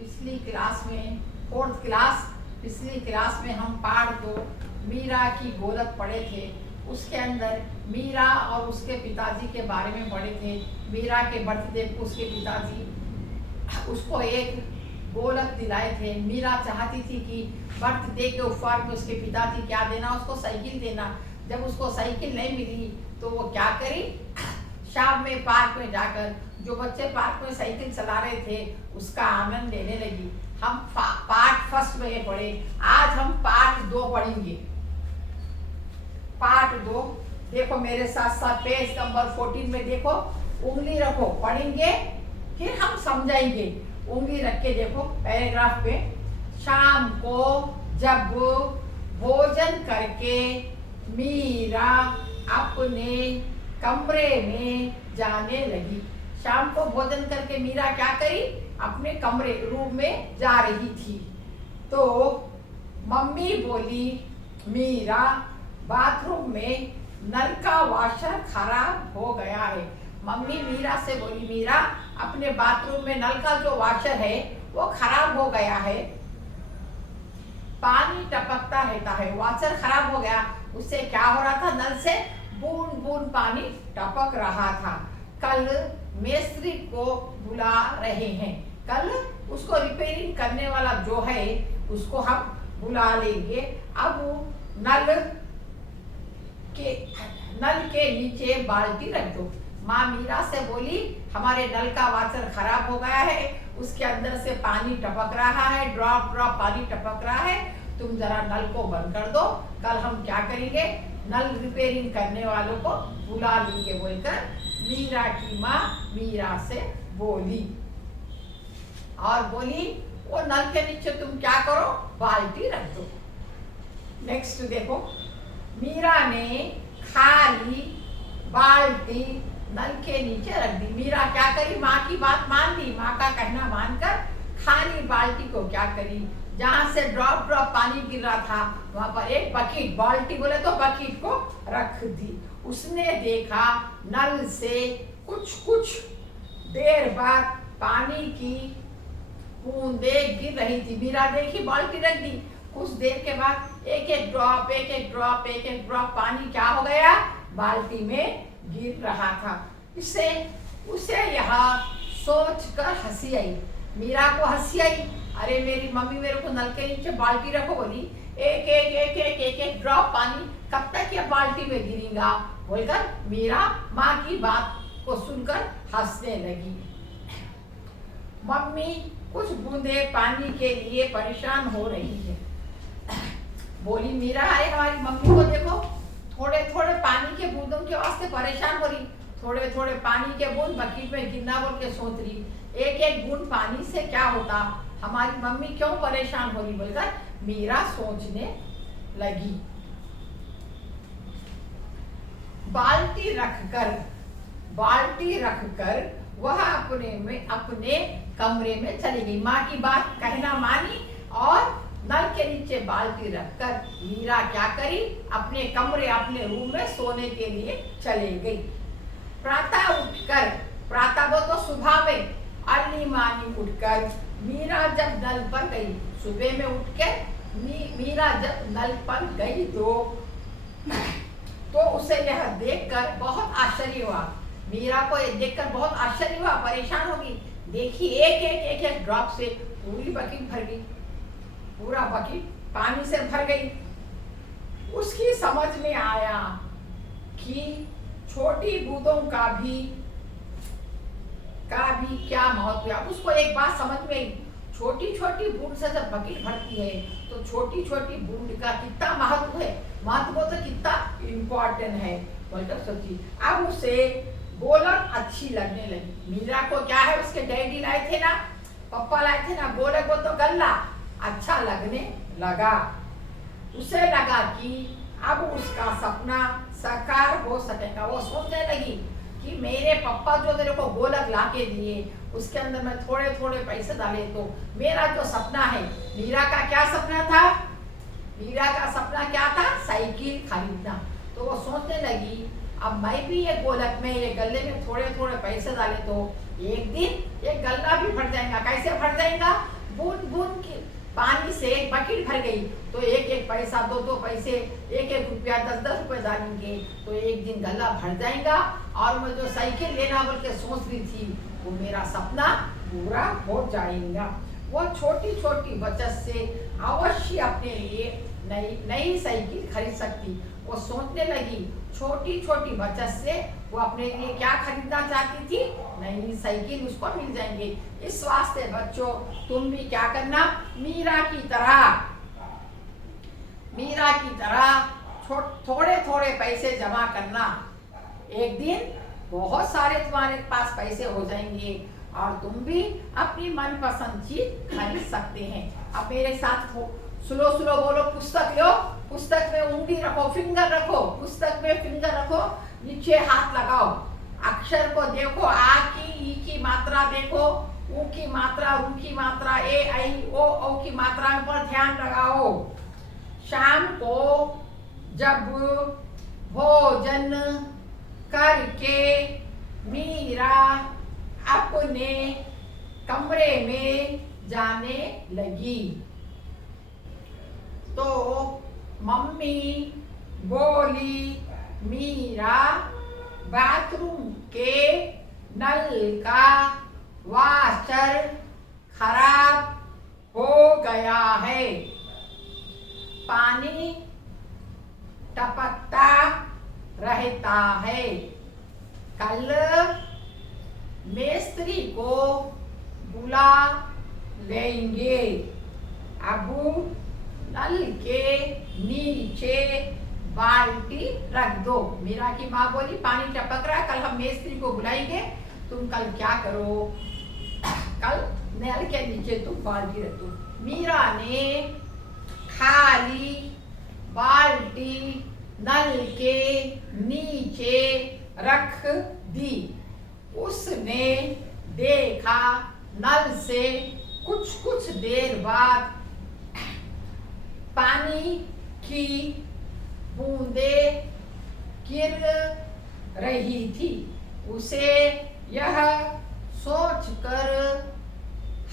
पिछली क्लास में fourth class पिछली क्लास में हम पार्ट 2 मीरा की गोलक पढ़े थे। उसके अंदर मीरा और उसके पिताजी के बारे में पढ़े थे। मीरा के बर्थडे को उसके पिताजी उसको एक गोलक दिलाए थे। मीरा चाहती थी कि बर्थडे के उपहार में उसके पिताजी क्या देना, उसको साइकिल देना। जब उसको साइकिल नहीं मिली तो वो क्या करी, शाम में पार्क में जाकर जो बच्चे पार्क में साइकिल चला रहे थे उसका आनंद लेने लगी। हम पार्ट फर्स्ट में ये पढ़े, आज हम पार्ट 2 पढ़ेंगे। पार्ट 2 देखो मेरे साथ साथ पेज नंबर 14 में देखो, उंगली रखो, पढ़ेंगे फिर हम समझाएंगे। उंगली रख के देखो पैराग्राफ पे। शाम को जब भोजन करके मीरा अपने कमरे में जाने लगी। शाम को भोजन करके मीरा क्या करी, अपने कमरे रूम में जा रही थी तो मम्मी बोली, मीरा बाथरूम में नल का वॉशर खराब हो गया है। मम्मी मीरा से बोली, मीरा अपने बाथरूम में नल का जो वॉशर है वो खराब हो गया है, पानी टपकता रहता है। वॉशर खराब हो गया, उससे क्या हो रहा था, नल से बूंद बूंद पानी टपक रहा था। कल मिस्त्री को बुला रहे हैं, कल उसको रिपेयरिंग करने वाला जो है उसको हम बुला लेंगे। अब नल के नीचे बाल्टी रख दो। माँ मीरा से बोली, हमारे नल का वॉशर खराब हो गया है, उसके अंदर से पानी टपक रहा है, ड्रॉप ड्रॉप पानी टपक रहा है, तुम जरा नल को बंद कर दो। कल हम क्या करेंगे, नल रिपेयरिंग करने वालों को बुला लेंगे बोलकर मीरा की माँ मीरा से बोली। और बोली, वो नल के नीचे तुम क्या करो, बाल्टी रख दो। नेक्स्ट देखो, मीरा ने खाली बाल्टी नल के नीचे रख दी। मीरा क्या करी, माँ की बात मान ली, माँ का कहना मानकर खाली बाल्टी को क्या करी, जहां से ड्रॉप ड्रॉप पानी गिर रहा था वहां पर एक बकेट, बाल्टी बोले तो बकेट को रख दी। उसने देखा नल से कुछ कुछ देर बाद पानी की बूंदें गिर रही थी। मीरा देखी, बाल्टी रख दी, कुछ देर के बाद एक एक ड्रॉप पानी क्या हो गया, बाल्टी में गिर रहा था। इससे उसे यहाँ सोचकर हंसी आई। मीरा को हंसी आई, अरे मेरी मम्मी मेरे को नल के नीचे बाल्टी रखो बोली, एक ड्रॉप पानी कब तक ये बाल्टी में गिरेगा बोलकर मीरा माँ की बात को सुनकर हंसने लगी। मम्मी कुछ बूंदे पानी के लिए परेशान हो रही है। बोली मीरा, अरे हमारी मम्मी को देखो, थोड़े थोड़े पानी के बूंदों के वास्ते परेशान हो रही, थोड़े थोड़े पानी के बूंद बकेट में गिरना बोल के सोच रही, एक एक बूंद पानी से क्या होता, हमारी मम्मी क्यों परेशान हो रही बोलकर मीरा सोचने लगी। बाल्टी रखकर वह अपने कमरे में चली गई। माँ की बात कहना मानी और नल के नीचे बाल्टी रखकर मीरा क्या करी, अपने कमरे अपने रूम में सोने के लिए चले गई। प्रातः वो तो सुबह में अर्ली मॉर्निंग उठकर मीरा जब नल पर गई, सुबह में उठ के मीरा जब नल पर गई तो उसे यह देखकर बहुत आश्चर्य हुआ। मीरा को यह देखकर बहुत आश्चर्य हुआ, परेशान होगी। देखी एक ड्रॉप से पूरी बकेट भर गई, पूरा बकेट पानी से भर गई। उसकी समझ में आया कि छोटी बूंदों का भी क्या महत्व है। उसको एक बात समझ में आई, छोटी छोटी बूंद से जब बकेट भरती है तो छोटी छोटी बूंद का कितना महत्व है, महत्व तो कितना इम्पोर्टेंट है बोलकर सोची। अब उसे गोलक अच्छी लगने लगी। मीरा को क्या है, उसके डैडी लाए थे ना, पापा लाए थे ना गोलक, वो तो गल्ला अच्छा लगने लगा। उसे लगा कि अब उसका सपना साकार हो सकेगा। वो सोचने लगी कि मेरे पापा जो मेरे को गोलक ला के दिए उसके अंदर मैं थोड़े थोड़े पैसे डाले तो मेरा जो सपना है, मीरा का क्या सपना था, मीरा का सपना क्या था, साइकिल खरीदना। तो वो सोचने लगी अब मैं भी ये गोलक में, ये गल्ले में थोड़े थोड़े पैसे डाले तो एक दिन ये गल्ला भी भर जाएगा। कैसे भर जाएगा, बूंद बूंद की पानी से बकेट भर गई तो एक एक पैसा, दो दो पैसे, एक एक रुपया, 10-10 रुपए डालेंगे तो एक दिन गला भर जाएगा। और मैं जो साइकिल लेना बोल के सोच रही थी वो मेरा सपना पूरा हो जाएगा। वो छोटी छोटी बचत से अवश्य अपने लिए नई नई साइकिल खरीद सकती। वो सोचने लगी छोटी छोटी बचत से वो अपने लिए क्या खरीदना चाहती थी, नई साइकिल उसको मिल जाएंगे। इस वास्ते बच्चों तुम भी क्या करना, मीरा की तरह थोड़े थोड़े पैसे जमा करना। एक दिन बहुत सारे तुम्हारे पास पैसे हो जाएंगे और तुम भी अपनी मनपसंद चीज खरीद सकते हैं। अब मेरे साथ स्लो स्लो बोलो, पुस्तक लो, पुस्तक में उंगली रखो, फिंगर रखो, पुस्तक में फिंगर रखो, नीचे हाथ लगाओ, अक्षर को देखो, आ की ई की मात्रा देखो, ऊ की मात्रा, ऊ की मात्रा, ए आई ओ की मात्रा पर ध्यान लगाओ। शाम को जब भोजन करके मीरा अपने कमरे में जाने लगी तो मम्मी बोली, मीरा बाथरूम के नल का वाशर खराब हो गया है, पानी टपकता रहता है, कल मिस्त्री को बुला लेंगे। अब नल के नीचे बाल्टी रख दो। मीरा की माँ बोली पानी टपक रहा है, कल हम मिस्त्री को बुलाएंगे, तुम कल क्या करो, कल नल के नीचे तुम बाल्टी रख दो। मीरा ने खाली बाल्टी नल के नीचे रख दी। उसने देखा नल से कुछ देर बाद पानी की बूंदें गिर रही थी। उसे यह सोचकर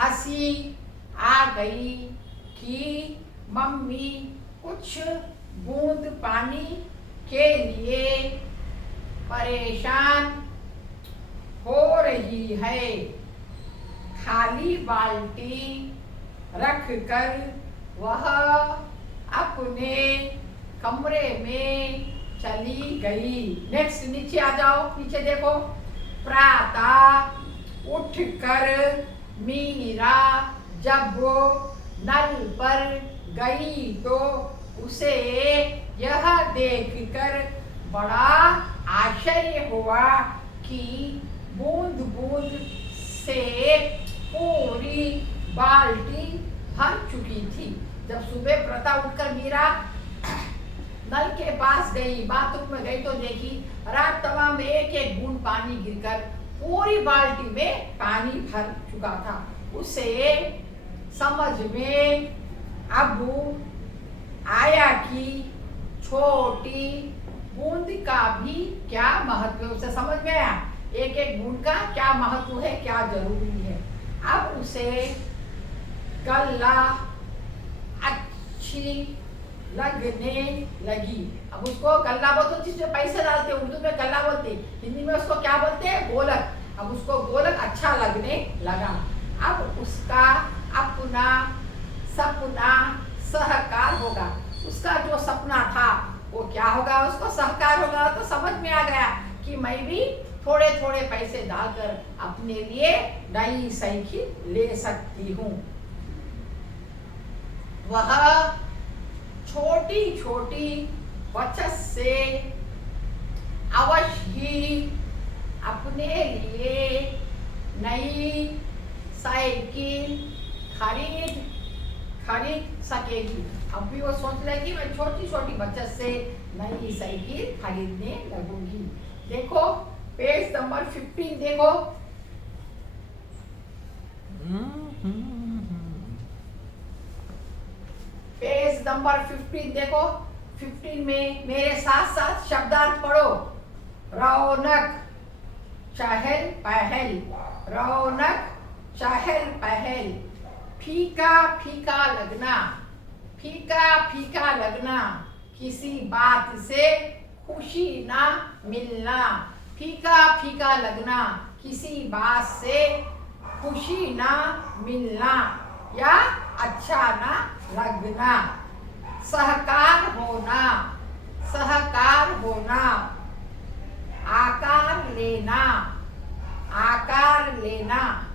हंसी आ गई कि मम्मी कुछ बूंद पानी के लिए परेशान हो रही है। खाली बाल्टी रखकर वह अपने कमरे में चली गई। नेक्स्ट नीचे आ जाओ, नीचे देखो। प्रातः उठकर मीरा जब नल पर गई तो उसे यह देखकर बड़ा आश्चर्य हुआ कि बूंद बूंद से पूरी बाल्टी भर चुकी थी। जब सुबह प्रातः उठकर मीरा नल के पास गई, बाथरूम में गई तो देखी रात तमाम एक एक बूंद पानी गिरकर पूरी बाल्टी में पानी भर चुका था। उसे समझ में अब आया कि छोटी बूंद का भी क्या महत्व है। उसे समझ में आया एक एक बूंद का क्या महत्व है, क्या जरूरी है। अब उसे गल्ला अच्छी लगने लगी। अब उसको गल्ला बोलते जिसमें पैसे डालते, उर्दू में गल्ला बोलते, हिंदी में उसको क्या बोलते हैं, गोलक। अब उसको गोलक अच्छा लगने लगा। अब उसका अपना सपना साकार होगा। उसका जो सपना था वो क्या होगा, उसको साकार होगा। तो समझ में आ गया कि मैं भी थोड़े थोड़े पैसे डालकर अपने लिए नई साइकिल ले सकती हूँ। वह छोटी छोटी बचत से अवश्य ही अपने लिए नई साइकिल खरीद सकेगी। अब भी वो सोच रही कि मैं छोटी छोटी बचत से नई साइकिल खरीदने लगूंगी। देखो पेज नंबर 15 देखो। पेज नंबर 15 देखो। 15 में मेरे साथ साथ शब्दार्थ पढ़ो। रौनक, चहल पहल, रौनक, चहल पहल। फीका फीका लगना, फीका फीका लगना, किसी बात से खुशी ना मिलना। फीका फीका लगना, किसी बात से खुशी ना मिलना या अच्छा ना लगना। सहकार होना, सहकार होना, आकार लेना, आकार लेना,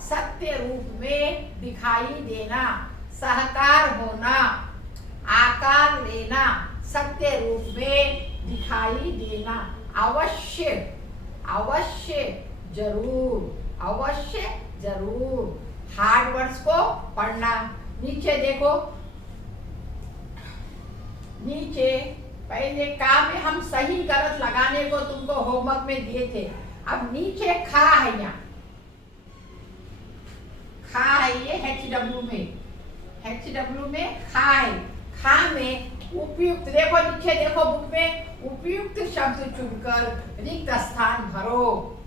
सत्य रूप में दिखाई देना। सहकार होना, आकार लेना, सत्य रूप में दिखाई देना। अवश्य, अवश्य, जरूर, अवश्य जरूर। हार्ड वर्ड्स को पढ़ना। नीचे देखो, नीचे पहले का में हम सही गलत लगाने को तुमको होमवर्क में दिए थे। अब नीचे खा है, यहाँ खा है, ये HW में, HW में खा है। खा में उपयुक्त, देखो नीचे देखो बुक में, उपयुक्त शब्द चुनकर रिक्त स्थान भरो।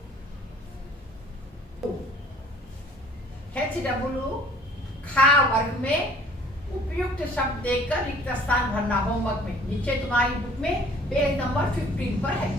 HW खा वर्ग में उपयुक्त शब्द देकर रिक्त स्थान भरना होमवर्क में। नीचे तुम्हारी बुक में पेज नंबर 15 पर है।